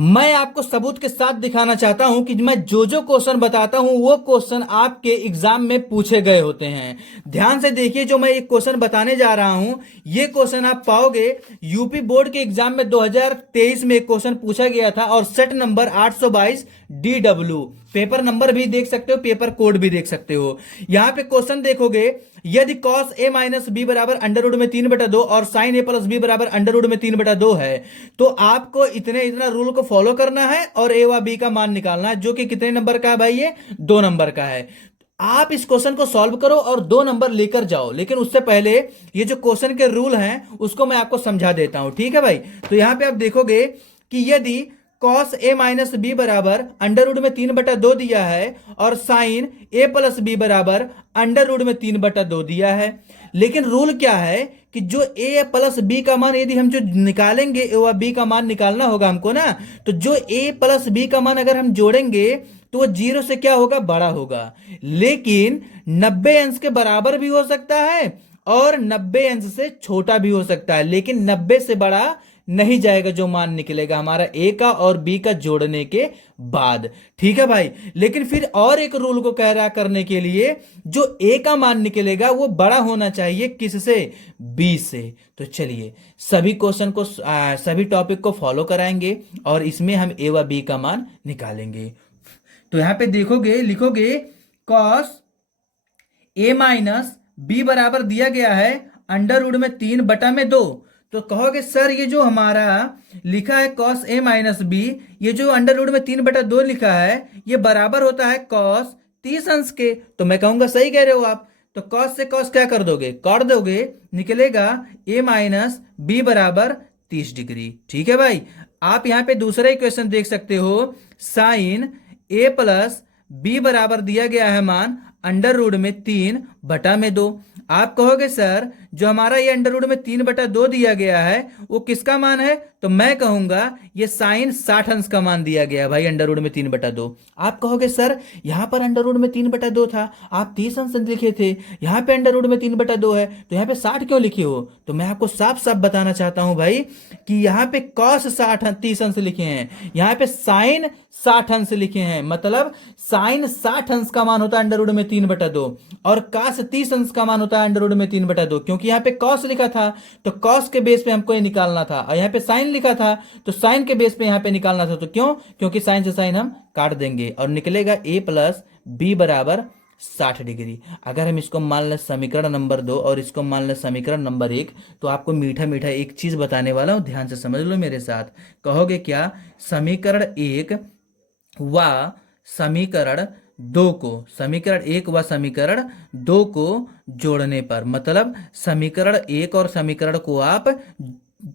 मैं आपको सबूत के साथ दिखाना चाहता हूं कि मैं जो जो क्वेश्चन बताता हूं वो क्वेश्चन आपके एग्जाम में पूछे गए होते हैं। ध्यान से देखिए, जो मैं एक क्वेश्चन बताने जा रहा हूं ये क्वेश्चन आप पाओगे यूपी बोर्ड के एग्जाम में 2023 में एक क्वेश्चन पूछा गया था और set number 822 DW। Paper number भी देख सकते हो, पेपर कोड भी देख सकते हो। यहां पे क्वेश्चन देखोगे, यदि cos a माइनस बी बराबर अंडर रूट में 3/2 और sin a प्लस बी बराबर अंडर रूट में 3/2 है, तो आपको इतना रूल को फॉलो करना है और ए व बी का मान निकालना है, जो कि कितने नंबर का है भाई? ये 2 नंबर का है। आप इस क्वेश्चन को सॉल्व करो और 2 नंबर लेकर जाओ, लेकिन उससे पहले ये जो क्वेश्चन के रूल हैं उसको मैं आपको समझा देता हूं, ठीक है भाई? तो यहां पे आप देखोगे कि यदि cos a माइनस बी बराबर अंडर रूट में 3/2 दिया है और साइन a प्लस बी बराबर अंडर रूट में 3/2 दिया है, लेकिन रूल क्या है कि जो a प्लस बी का मान यदि हम जो निकालेंगे, a व b का मान निकालना होगा हमको ना, तो जो a प्लस बी का मान अगर हम जोड़ेंगे तो वो 0 से क्या होगा? बड़ा होगा। लेकिन 90 अंश के बराबर भी हो सकता है और 90 अंश से छोटा भी हो सकता है, लेकिन 90 से बड़ा नहीं जाएगा जो मान निकलेगा हमारा ए का और बी का जोड़ने के बाद। ठीक है भाई? लेकिन फिर और एक रूल को कह रहा करने के लिए, जो ए का मान निकलेगा वो बड़ा होना चाहिए किससे? बी से। तो चलिए सभी क्वेश्चन को सभी टॉपिक को फॉलो कराएंगे और इसमें हम ए व बी का मान निकालेंगे। तो यहां पे देखोगे, लिखोगे कॉस ए माइनस बी बराबर दिया गया है अंडर रूट में 3/2। तो कहोगे सर ये जो हमारा लिखा है कॉस ए माइनस बी, ये जो अंडर रूट में 3/2 लिखा है ये बराबर होता है कॉस 30 अंश के। तो मैं कहूंगा सही कह रहे हो आप। तो कॉस से कॉस क्या कर दोगे? काट दोगे, निकलेगा ए माइनस बी बराबर 30 डिग्री। ठीक है भाई? आप यहां पे दूसरा इक्वेशन देख सकते हो, साइन ए प्लस बी बराबर दिया गया है मान अंडर रूट में 3/2। आप कहोगे सर जो हमारा ये अंडर रूट में 3/2 दिया गया है वो किसका मान है? तो मैं कहूंगा ये साइन 60 अंश का मान दिया गया है भाई अंडर रूट में 3/2। आप कहोगे सर यहां पर अंडर रूट में 3/2 था, आप 30 अंश लिखे थे, यहां पे अंडर रूट में 3/2 है, तो यहां पे 60 क्यों लिखे हो? तो मैं आपको साफ साफ बताना चाहता हूं भाई कि यहाँ पे कॉस 30 अंश लिखे हैं, यहाँ पे साइन 60 अंश लिखे हैं। मतलब साइन 60 अंश का मान होता है अंडर रूट में 3/2 और कास 30 अंश का मान होता है अंडर रूट में 3/2। क्योंकि यहाँ पे कॉस लिखा था तो कॉस के बेस पे हमको ये निकालना था, और यहाँ पे साइन लिखा था तो साइन के बेस पे यहाँ पे निकालना था। तो क्यों? क्योंकि साइन से साइन हम काट देंगे और निकलेगा ए प्लस बी बराबर 60 डिग्री। अगर हम इसको मान लें समीकरण नंबर 2 और इसको मान लें समीकरण नंबर 1, तो आपको मीठा मीठा एक चीज बताने वाला हूं, ध्यान से समझ लो मेरे साथ। कहोगे क्या? समीकरण 1 व समीकरण 2 को, समीकरण 1 व समीकरण 2 को जोड़ने पर, मतलब समीकरण 1 और समीकरण को आप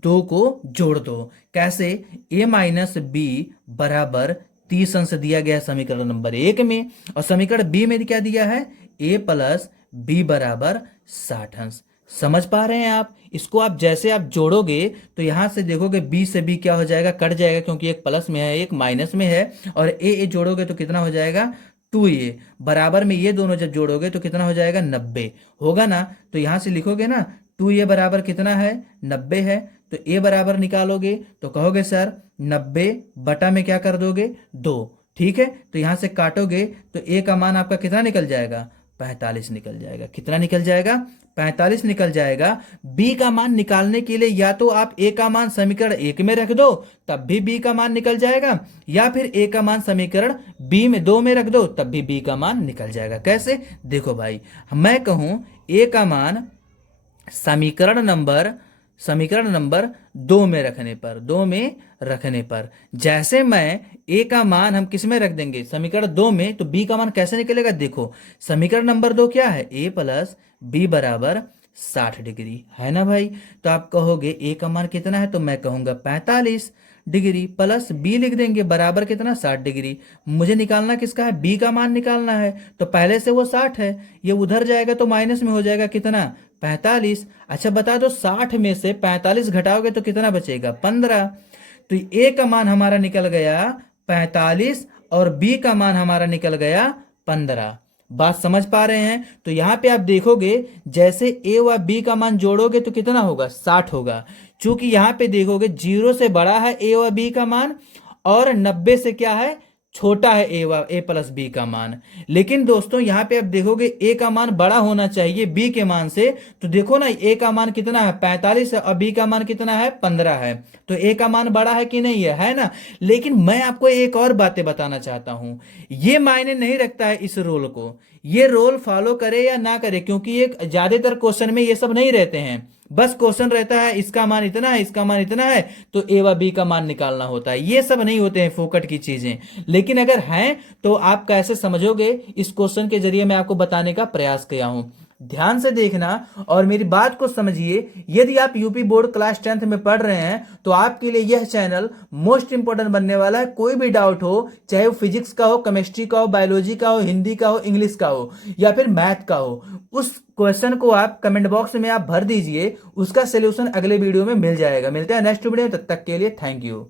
2 को जोड़ दो। कैसे? ए माइनस बी बराबर 30 अंश दिया गया है समीकरण नंबर 1 में, और समीकरण बी में क्या दिया है? ए प्लस बी बराबर 60 अंश। समझ पा रहे हैं आप? इसको आप जैसे आप जोड़ोगे तो यहां से देखोगे बी से बी क्या हो जाएगा? कट जाएगा, क्योंकि एक प्लस में है एक माइनस में है। और ए जोड़ोगे तो कितना हो जाएगा? 2a बराबर में ये दोनों जब जोड़ोगे तो कितना हो जाएगा? 90 होगा ना। तो यहां से लिखोगे ना 2a बराबर कितना है? 90 है। तो a बराबर निकालोगे तो कहोगे सर 90 बटा में क्या कर दोगे? 2। ठीक है? तो यहां से काटोगे तो a का मान आपका कितना निकल जाएगा? 45 निकल जाएगा। कितना निकल जाएगा? 45 निकल जाएगा। b का मान निकालने के लिए या तो आप a का मान समीकरण 1 में रख दो तब भी b का मान निकल जाएगा, या फिर a का मान समीकरण b में 2 में रख दो तब भी b का मान निकल जाएगा। कैसे? देखो भाई, मैं कहूं a का मान समीकरण नंबर 2 में रखने पर जैसे मैं a का मान हम किस में रख देंगे? समीकरण 2 में, तो b का मान कैसे निकलेगा? देखो समीकरण नंबर 2 क्या है? a प्लस बी बराबर 60 डिग्री है ना भाई। तो आप कहोगे a का मान कितना है? तो मैं कहूंगा 45 डिग्री प्लस b लिख देंगे बराबर कितना? 60 डिग्री। मुझे निकालना किसका है? b का मान निकालना है। तो पहले से वो 60 है, ये उधर जाएगा तो माइनस में हो जाएगा कितना? 45। अच्छा बता दो 60 में से 45 घटाओगे तो कितना बचेगा? 15। तो ए का मान हमारा निकल गया 45 और बी का मान हमारा निकल गया 15। बात समझ पा रहे हैं? तो यहां पे आप देखोगे जैसे ए व बी का मान जोड़ोगे तो कितना होगा? 60 होगा। चूंकि यहां पे देखोगे 0 से बड़ा है ए व बी का मान और 90 से क्या है, छोटा है ए प्लस बी का मान। लेकिन दोस्तों यहाँ पे आप देखोगे ए का मान बड़ा होना चाहिए बी के मान से। तो देखो ना, ए का मान कितना है, 45 है, और बी का मान कितना है, 15 है। तो ए का मान बड़ा है कि नहीं है ना। लेकिन मैं आपको एक और बातें बताना चाहता हूं, ये मायने नहीं रखता है इस रोल को, ये रोल फॉलो करे या ना करे, क्योंकि ये ज्यादातर क्वेश्चन में ये सब नहीं रहते हैं। बस क्वेश्चन रहता है इसका मान इतना है, इसका मान इतना है, तो ए व बी का मान निकालना होता है। ये सब नहीं होते हैं फोकट की चीजें। लेकिन अगर हैं तो आप कैसे समझोगे, इस क्वेश्चन के जरिए मैं आपको बताने का प्रयास किया हूं। ध्यान से देखना और मेरी बात को समझिए। यदि आप यूपी बोर्ड क्लास 10th में पढ़ रहे हैं तो आपके लिए यह चैनल मोस्ट इंपॉर्टेंट बनने वाला है। कोई भी डाउट हो, चाहे वो फिजिक्स का हो, केमिस्ट्री का हो, बायोलॉजी का हो, हिंदी का हो, इंग्लिश का हो, या फिर मैथ का हो, उस क्वेश्चन को आप कमेंट बॉक्स में आप भर दीजिए, उसका सोल्यूशन अगले वीडियो में मिल जाएगा। मिलते हैं नेक्स्ट वीडियो में, तब तक के लिए थैंक यू।